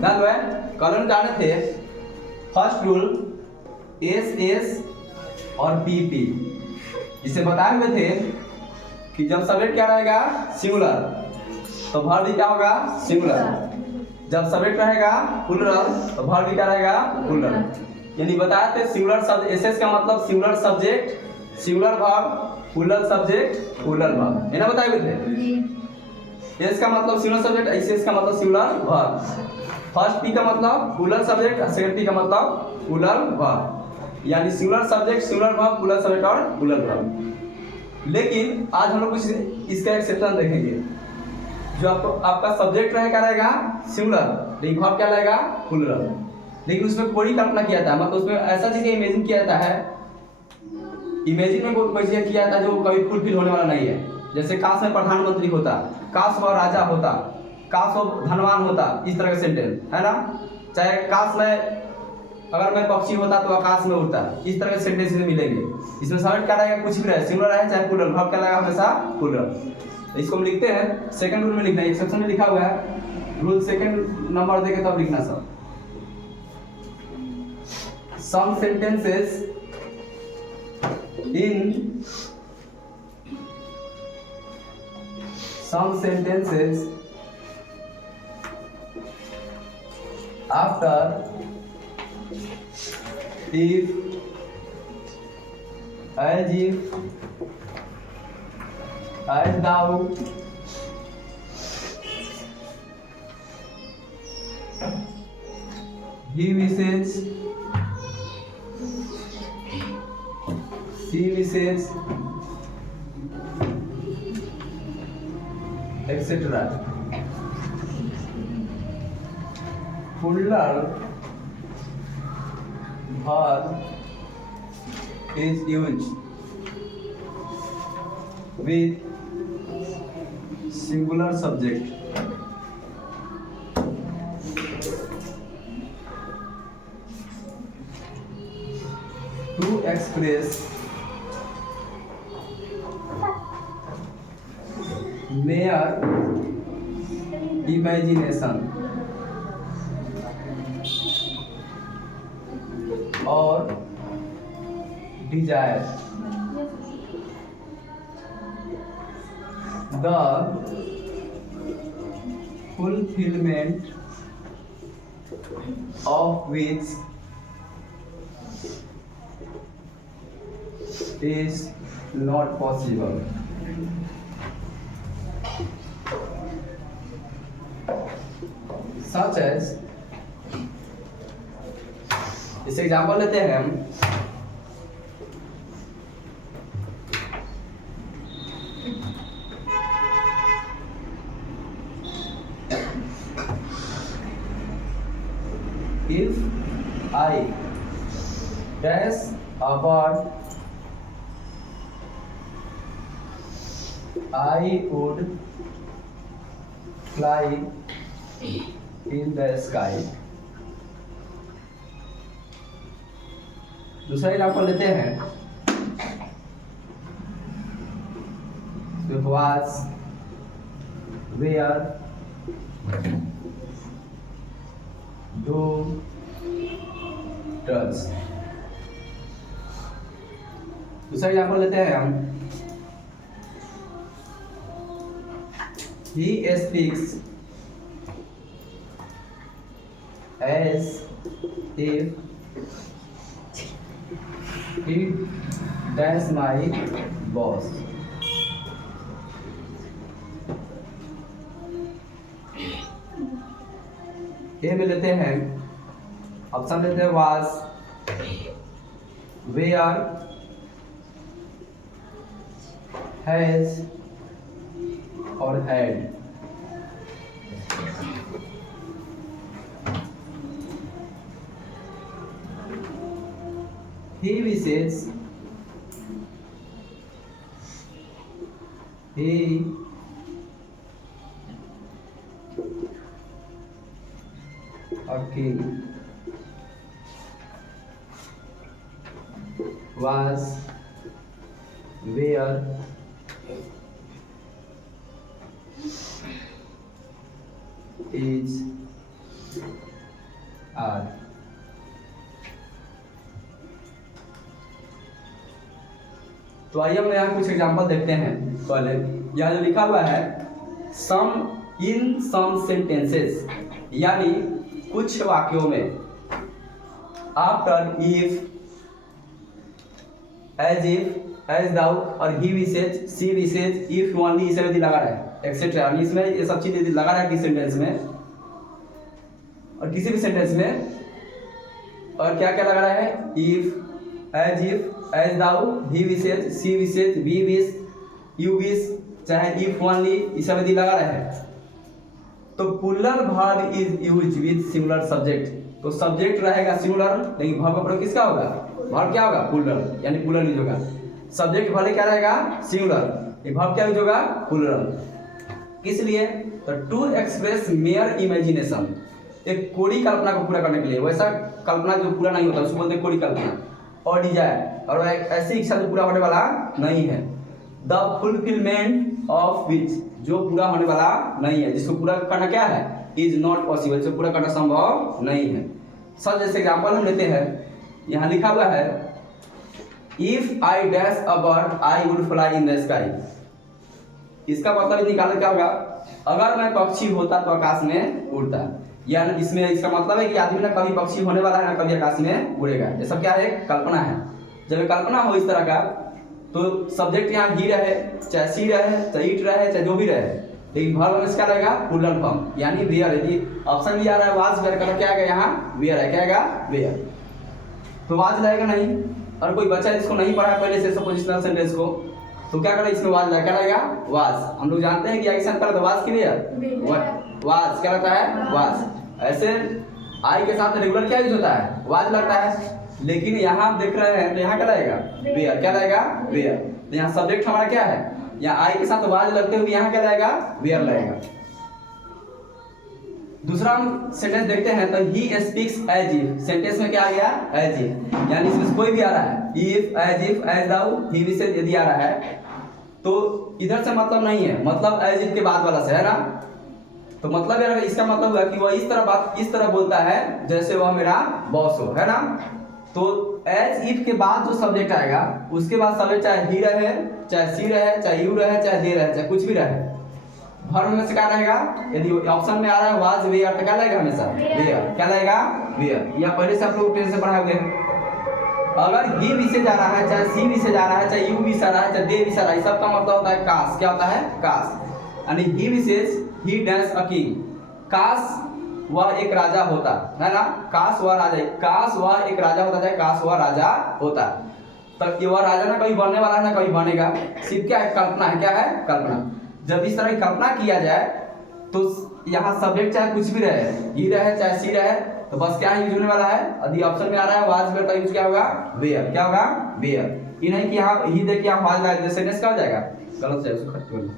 ध्यान दो है, कॉलम जाने थे फर्स्ट रूल एस एस और पी पी, जिसे बताए हुए थे कि जब सब्जेक्ट क्या रहेगा सिंगुलर तो वर्ब भी क्या होगा सिंगुलर, जब सब्जेक्ट रहेगा प्लूरल तो वर्ब भी क्या रहेगा प्लूरल। यानी बताए थे सिंगुलर शब्द एसएस का मतलब singular subject singular verb, plural subject plural verb, है ना बताए हुए थे। एस का मतलब सिंगुलर सब्जेक्ट, एसएस का मतलब सिंगुलर वर्ब, फर्स्ट पी का मतलब प्लूरल सब्जेक्ट, सेकंड पी का मतलब प्लूरल वर्ब, यानी singular subject singular verb plural subject और प्लूरल वर्ब। लेकिन आज हम लोग कुछ इसका एक्सेप्शन देखेंगे। जो आपका सब्जेक्ट रहेगा सिंगुलर, लेकिन वर्ब क्या रहेगा प्लूरल, लेकिन उसमें कोई कल्पना किया था, मतलब उसमें ऐसा चीज इमेजिन किया जाता है, इमेजिन में कोई चीज किया जाता है जो कभी फुलफिल होने वाला नहीं है। जैसे काश में प्रधानमंत्री होता, काश वह राजा होता, काश वो धनवान होता, इस तरह का सेंटेंस है ना। चाहे काश में अगर मैं पक्षी होता तो आकाश में उड़ता, इस तरह के सेंटेंस मिलेंगे। इसमें सब्जेक्ट क्या रहेगा कुछ भी रहे, सिंगुलर रहे चाहे प्लूरल, वर्ब क्या रहेगा हमेशा प्लूरल। इसको हम लिखते हैं सेकंड रूल में लिखना है, एक्सेप्शन में लिखा हुआ है, रूल सेकंड नंबर देके तब लिखना सब। Some sentences in after if, as if, as thou, he wishes, she wishes, etc. Plural verb is used with singular subject to express mere imagination और desire. The fulfillment of which is not possible. Such as, इस example लेते हैं हम, if I dash a bird, I would fly in the sky. दूसरा example लेते हैं, was, where, do, does. दूसरा example लेते हैं हम, he speaks as if he dash my boss. ये में लेते हैं, ऑप्शन लेते हैं was, where, has और had. He wishes, he or king was, where, is, are. तो आइए हम यहाँ कुछ एग्जांपल देखते हैं। पहले यहाँ जो लिखा हुआ है सम इन सम सेंटेंसेस, यानी कुछ वाक्यों में after, if, as if, as though और he wishes, she wishes, if only, इसे यदि लगा रहा है एक्सेट्रा, इसमें ये सब चीज यदि लगा रहा है किसी सेंटेंस में और किसी भी सेंटेंस में, और क्या क्या लगा रहा है, if, as though, he wishes, she wishes, we wish, you wish, चाहे इफ ओनली, इस सब यदि लगा रहा है तो plural verb is used with singular subject. तो सब्जेक्ट रहेगा सिंगुलर, लेकिन वर्ब का प्रयोग किसका होगा, वर्ब क्या होगा, प्लूरल, यानी प्लूरल यूज होगा। सब्जेक्ट भले क्या रहेगा, सिंगुलर, ये वर्ब क्या यूज होगा, प्लूरल। इसलिए तो टू एक्सप्रेस मेयर इमेजिनेशन, एक कोरी कल्पना को पूरा करने के लिए, वैसा कल्पना जो पूरा नहीं होता उसको बोलते हैं कोरी कल्पना, और डिजायर, और ऐसी इच्छा जो पूरा होने वाला नहीं है। द फुलफिलमेंट ऑफ विच, जो पूरा होने वाला नहीं है, जिसको पूरा करना क्या है, इज नॉट पॉसिबल, जिसको पूरा करना संभव नहीं है। सर जैसे एग्जाम्पल हम लेते हैं, यहाँ लिखा हुआ है if I dash a bird I would fly in the sky. इसका मतलब निकालना क्या होगा, अगर मैं पक्षी होता तो आकाश में उड़ता, यानी इसमें इसका मतलब है कि आदमी ना कभी पक्षी होने वाला है ना कभी आकाश में उड़ेगा। ये सब क्या है, कल्पना है। जब कल्पना हो इस तरह का तो सब्जेक्ट यहाँ ही रहे, चाहे सी रहे, चाहे इट रहे, चाहे जो भी रहे, लेकिन वर्ब में इसका रहेगा प्लूरल फॉर्म, यानी वेयर। यदि ऑप्शन भी आ रहा है वाज वेयर का, तो क्या आएगा यहाँ, वेयर है, क्या आएगा, वेयर। तो वाज लगेगा नहीं, और कोई बच्चा जिसको नहीं पढ़ा पहले से सपोजिशनल सेंटेंस को, तो क्या करेगा, इसमें वाज लगेगा, क्या लगेगा, वाज। हम लोग जानते हैं कि एक्शन पर तो वाज की वेयर, वाज क्या लगता है, वाज। ऐसे आई के साथ रेगुलर क्या यूज होता है, वाज लगता है, लेकिन यहाँ आप देख रहे हैं तो यहाँ क्या लगेगा, वेयर, क्या लगेगा, वेयर। तो यहाँ सब्जेक्ट हमारा क्या है, यहाँ आई के साथ वाज लगते हुए यहाँ क्या लगेगा, वेयर लगेगा। दूसरा हम सेंटेंस देखते हैं, तो he speaks as if, sentence में क्या आ गया, एज इफ, यानी इसमें कोई भी आ रहा है, इफ, एज दाउ, ही विशेष यदि आ रहा है तो इधर से मतलब नहीं है, मतलब एज इफ के बाद वाला से है ना। तो मतलब यार इसका मतलब हुआ कि वह इस तरह बात इस तरह बोलता है जैसे वह मेरा बॉस हो, है ना। तो एज इफ के बाद जो सब्जेक्ट आएगा उसके बाद सब्जेक्ट चाहे ही रहे, चाहे सी रहे, चाहे यू रहे, चाहे दे रहे, चाहे कुछ भी रहे, वर्ब में से क्या रहेगा, यदि ऑप्शन में आ रहा है वाज वेयर तो क्या लगेगा, हमेशा वेयर, क्या लगेगा, वेयर। या पहले से आप लोग टेंस से पढ़ाए हुए हैं। अगर ही विशेष आ रहा है, चाहे सी विशेष आ रहा है, चाहे यू विशेष आ रहा है, चाहे दे विशेष आ रहा है, सबका मतलब होता है काश। क्या होता है, काश। यानी ही विशेष, ही डैश अ किंग, काश वह एक राजा होता, है ना। काश वह राजा, काश वह एक राजा होता, चाहे काश वह राजा होता। तब ये वह राजा ना कभी बनने वाला है ना कभी बनेगा, सिर्फ क्या है, कल्पना है, क्या है, कल्पना। जब इस तरह की कल्पना किया जाए तो यहाँ सब्जेक्ट चाहे कुछ भी रहे, ही रहे चाहे सी रहे, तो बस क्या यूज होने वाला है, यदि ऑप्शन में आ रहा है वाज वेयर का यूज क्या होगा, वेयर, क्या होगा, वेयर। ये नहीं कि यहाँ ही देखिए यहाँ वाज सेंटेंस क्या हो जाएगा, गलत से उसको खत्म।